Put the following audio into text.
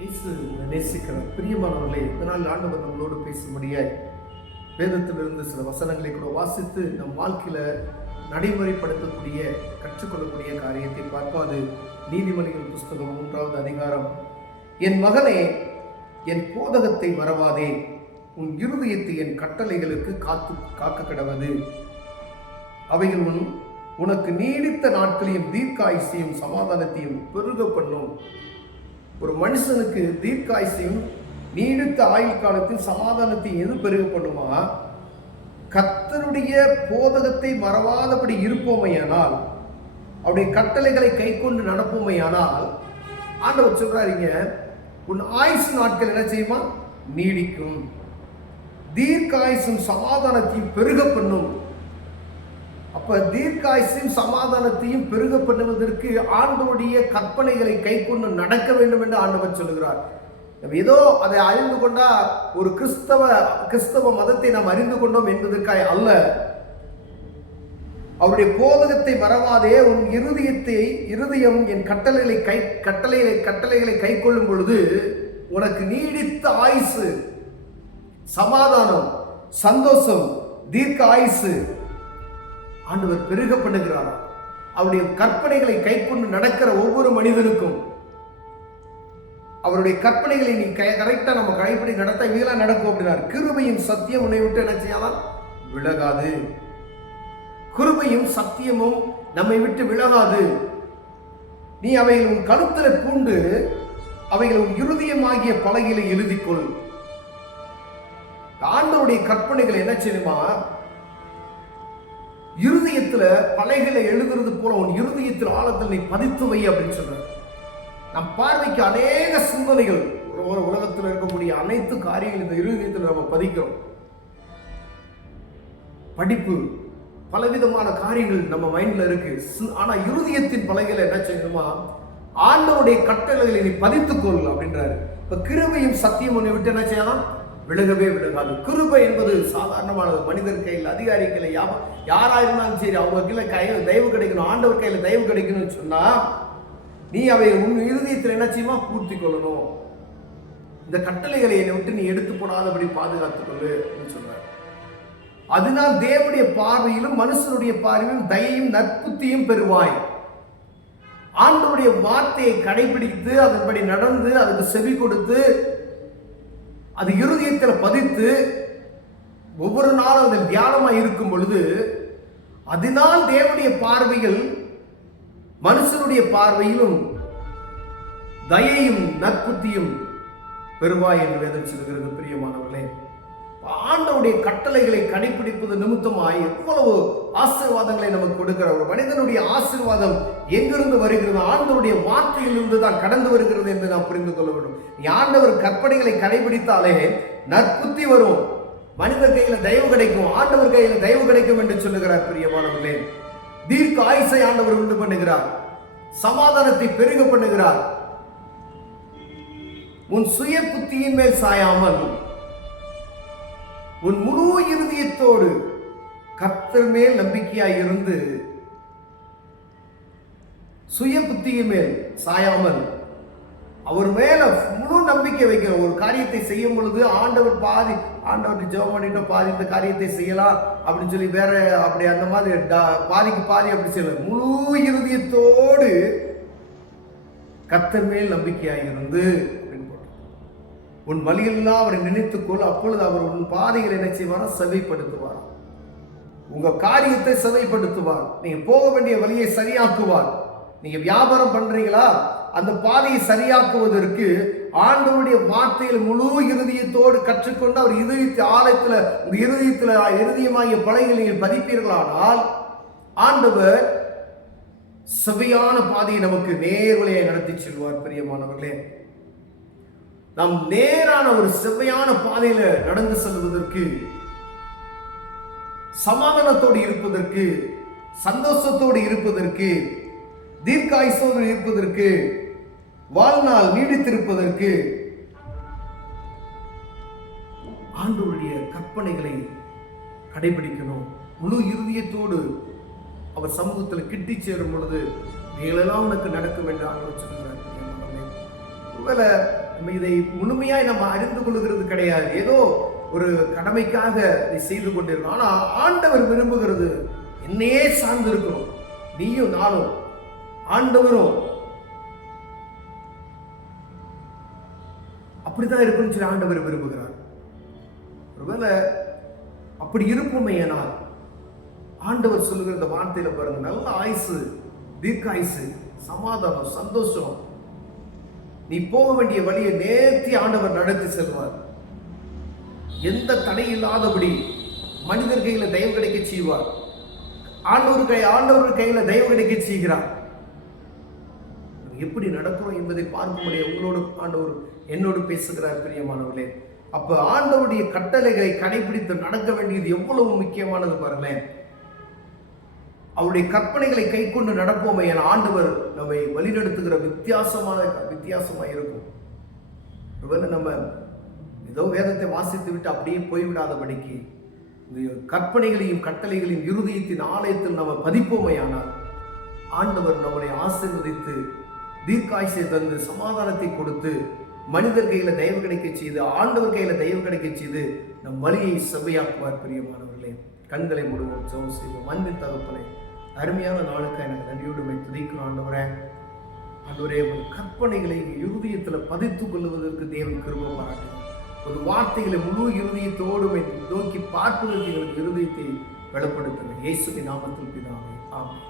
இயேசு நேசிக்கிறார். பிரியமானவர்களே, இதனால் ஆண்டவர் நம்மளோடு பேசும்படியாய் வேதத்திலிருந்து சில வசனங்களை கூட வாசித்து நம் வாழ்க்கையில நடைமுறைப்படுத்தக்கூடிய கற்றுக்கொள்ளக்கூடிய காரியத்தை பார்ப்போம். அது நீதிமொழிகள் புஸ்தகம் 3வது அதிகாரம். என் மகனே, என் போதகத்தை மறவாதே, உன் இருதயத்தை என் கட்டளைகளுக்கு காக்க கடவது. அவைகள் உனக்கு நீடித்த நாட்களையும் தீர்க்காயுசையும் சமாதானத்தையும் பெருக பண்ணும். ஒரு மனுஷனுக்கு தீர்க்காயுசையும் நீடித்த ஆயுள் காலத்தில் சமாதானத்தையும் எது பெருக பண்ணுமா? கர்த்தருடைய போதகத்தை மறவாதபடி இருப்போமையானால், அவருடைய கட்டளைகளை கை கொண்டு நடப்போமையானால், ஆண்டவர் சொல்றாருங்க, உன் ஆயுசு நாட்கள் என்ன செய்யுமா? நீடிக்கும். தீர்க்காயுசும் சமாதானத்தையும் பெருக பண்ணும். அப்ப தீர்க்காயுசையும் சமாதானத்தையும் பெருக பண்ணுவதற்கு ஆண்டவருடைய கற்பனைகளை கை கொண்டு நடக்க வேண்டும் என்று ஆண்டவர் சொல்லுகிறார். ஏதோ அதை அறிந்து கொண்டா ஒரு கிறிஸ்தவ மதத்தை நாம் அறிந்து கொண்டோம் என்பதற்காக அல்ல. அவருடைய போதகத்தை மறவாதே, உன் இருதயம் என் கட்டளைகளை கை கொள்ளும் பொழுது உனக்கு நீடித்த ஆயுசு, சமாதானம், சந்தோஷம், தீர்க்க ஆயுசு ஆண்டவர் பெருக பண்ணுகிறார். அவருடைய கற்பனைகளை கை கொண்டு நடக்கிற ஒவ்வொரு மனிதனுக்கும் அவருடைய கற்பனைகளை நீ கரெக்டா நம்ம கடைப்பிடி நடத்த இவையெல்லாம் நடக்கும் அப்படின்னார். கிருபையும் சத்தியம் உன்னை விட்டு என்ன செய்யலாம்? விலகாது. கிருபையும் சத்தியமும் நம்மை விட்டு விலகாது. நீ அவைகள் உன் கழுத்துல பூண்டு அவைகள் உன் இருதயமாகிய பலகையில எழுதிக்கொள். ஆண்டவருடைய கற்பனைகளை என்ன செய்யுமா? இருதயத்துல பலகைகளை எழுதுறது போல உன் இருதயத்தில் ஆழத்தில் நீ பதித்து வை அப்படின்னு சொல்ற. நம் பார்வைக்கு அநேக சிந்தனைகள், உலகத்தில் இருக்கக்கூடிய அனைத்து காரியங்கள் இந்த இருதயத்தில் நம்ம பதிக்கிறோம். படிப்பு, பலவிதமான காரியங்கள் நம்ம மைண்ட்ல இருக்கு. ஆனா இருதயத்தின் பலகைகளை என்ன செய்யணுமா? ஆண்டவருடைய கட்டளைகளை நீ பதித்துக்கொள் அப்படின்றாரு. இப்ப கிருபையும் சத்தியம் ஒன்றை விட்டு என்ன செய்யலாம்? விலகவே விலகாது. கிருபை என்பது சாதாரணமானது. மனிதர் கையில், அதிகாரி கையில், யாரா இருந்தாலும் சரி, அவங்க கையில தயவு கிடைக்கணும், ஆண்டவர் கையில தயவு கிடைக்கணும்னு சொன்னா நீ அவை உன் இருதயத்தில் என்ன செய்யுமா? பூர்த்தி கொள்ளணும். இந்த கட்டளைகளை என்னை விட்டு நீ எடுத்து போடாதபடி பாதுகாத்துக் கொள்ளு அப்படின்னு சொல்றாரு. அதனால் தேவனுடைய பார்வையிலும் மனுஷனுடைய பார்வையிலும் தயையும் நற்புத்தியும் பெறுவாய். ஆண்டவருடைய வார்த்தையை கடைபிடித்து அதன்படி நடந்து அதுக்கு செவி கொடுத்து அது இருதயத்தில் பதித்து ஒவ்வொரு நாளும் அதில் தியானமாக இருக்கும் பொழுது அதனால் தேவனுடைய பார்வைகள் மனுஷனுடைய பார்வையிலும் தயையும் நற்புத்தியும் பெறுவாய் என்று வேதம் சொல்கிறது. பிரியமானவர்களே, ஆண்டவருடைய கட்டளைகளை கடைபிடிப்பது நிமித்தமாய் எவ்வளவு ஆசீர்வாதங்களை நமக்கு கொடுக்கிறார். ஒரு மனிதனுடைய ஆசீர்வாதம் எங்கிருந்து வருகிறது? ஆண்டவருடைய வார்த்தையிலிருந்து தான் கடந்து வருகிறது என்று நாம் புரிந்து கொள்ள வேண்டும். ஆண்டவர் கற்பனைகளை கடைபிடித்தாலே நற்புத்தி வரும், மனிதர் கையில தயவு கிடைக்கும், ஆண்டவர் கையில தயவு கிடைக்கும் என்று சொல்லுகிறார். பிரியமானவர்களே, தீர்க்க ஆயுசை ஆண்டவர் உண்டு பண்ணுகிறார், சமாதானத்தை பெருக பண்ணுகிறார். உன் சுய புத்தியின் மேல் சாயாமல் உன் முழு இருதயத்தோடு கர்த்தர் மேல் நம்பிக்கையாய் இருந்து, சுய புத்தியின் மேல் சாயாமல் அவர் மேல முழு நம்பிக்கை வைக்கிற ஒரு காரியத்தை செய்யும் பொழுது ஆண்டவர் ஜெபம் பண்ணிட்டு பாதி இந்த காரியத்தை செய்யலாம் அப்படின்னு சொல்லி வேற அப்படி அந்த மாதிரி பாதிக்கு பாதி அப்படி செய்யல. முழு இருதயத்தோடு கர்த்தர் மேல் நம்பிக்கையாய் இருந்து உன் வழியெல்லாம் அவரை நினைத்துக்கொள். அப்பொழுது அவர் உன் பாதைகளை என்ன செய்வாரா? செவைப்படுத்துவார். உங்க காரியத்தை செவைப்படுத்துவார். நீங்க போக வேண்டிய வழியை சரியாக்குவார். நீங்க வியாபாரம் பண்றீங்களா? அந்த பாதையை சரியாக்குவதற்கு ஆண்டவருடைய வார்த்தையில் முழு இருதயத்தோடு கற்றுக்கொண்டு அவர் இருதயத்தை ஆழத்துல உங்க இருதயமாகிய பலகைகளை பதிப்பீர்களானால் ஆண்டவர் செவையான பாதையை நமக்கு நேர்வழியை நடத்தி செல்வார். பிரியமானவர்களே, நாம் நேரான ஒரு செவ்வையான பாதையில நடந்து செல்வதற்கு, சமாதானத்தோடு இருப்பதற்கு, சந்தோஷத்தோடு இருப்பதற்கு, தீர்க்காயுசோடு இருப்பதற்கு, வாழ்நாள் நீடித்திருப்பதற்கு ஆண்டவருடைய கற்பனைகளை கடைபிடிக்கணும். முழு இருதயத்தோடு அவர் சமூகத்தில் கிட்டி சேரும் பொழுது இவைகளெல்லாம் உனக்கு நடக்கும் என்று ஆண்டவர் சொல்கிறார். ஒருவேளை நம்ம இதை முழுமையாய் நம்ம அறிந்து கொள்கிறது கிடையாது. ஏதோ ஒரு கடமைக்காக இதை செய்து கொண்டிருக்கோம். ஆனா ஆண்டவர் விரும்புகிறது என்னையே சார்ந்து இருக்கணும். நீயும் நானும் ஆண்டவரும் அப்படிதான் இருக்குன்னு சொல்லி ஆண்டவர் விரும்புகிறார். ஒருவேளை அப்படி இருப்போமே ஆனால் ஆண்டவர் சொல்லுகிற இந்த வார்த்தையில பாருங்க, நல்ல ஆயுசு, தீர்க்க ஆயுசு, சமாதானம், சந்தோஷம், நீ போக வேண்டிய வழியை நேர்த்தி ஆண்டவர் நடத்தி செல்வார். எந்த தடை இல்லாதபடி மனிதர் கையில தயவு கிடைக்க செய்வார். ஆண்டவர் கையில தயவு கிடைக்க செய்கிறார். எப்படி நடக்கிறோம் என்பதை பார்க்கும்படி உங்களோடு ஆண்டவர் என்னோடு பேசுகிறார் பிரியமானவர்களே. அப்ப ஆண்டவருடைய கட்டளைகளை கடைபிடித்து நடக்க வேண்டியது எவ்வளவு முக்கியமானது பாருங்களேன். அவருடைய கற்பனைகளை கை கொண்டு நடப்போமே என ஆண்டவர் நம்மை வழிநடத்துகிற வித்தியாசமா இருக்கும். ஒருவேளை நம்ம ஏதோ வேதத்தை வாசித்து விட்டு அப்படியே போய்விடாதபடிக்கு கற்பனைகளையும் கட்டளைகளையும் இருதயத்தின் ஆலயத்தில் நம்ம பதிப்போமே ஆனால் ஆண்டவர் நம்மளை ஆசீர்வதித்து தீர்க்காயுசை தந்து சமாதானத்தை கொடுத்து மனிதர் கையில தயவு கிடைக்க செய்து ஆண்டவர் கையில தயவு கிடைக்க செய்து நம் வழியை செவ்வையாக்குவார். பிரியமானவர்களே, கண்களை மூடுவோம், ஜெபம் செய்வோம். அன்பின் தகப்பனே, அருமையான நாளுக்கு எனக்கு நன்றியோடு துதிக்கிறோம். ஆண்டவரே, கற்பனைகளை இருதயத்தில் பதித்துக் கொள்வதற்கு தேவன் கிருபை பாராட்டு. ஒரு வார்த்தைகளை முழு இருதயத்தோடு நோக்கி பார்ப்பதற்கு எங்களுக்கு இருதயத்தை வெளிப்படுத்துங்க. இயேசுவின் நாமத்தில் பிதாவே, ஆமென்.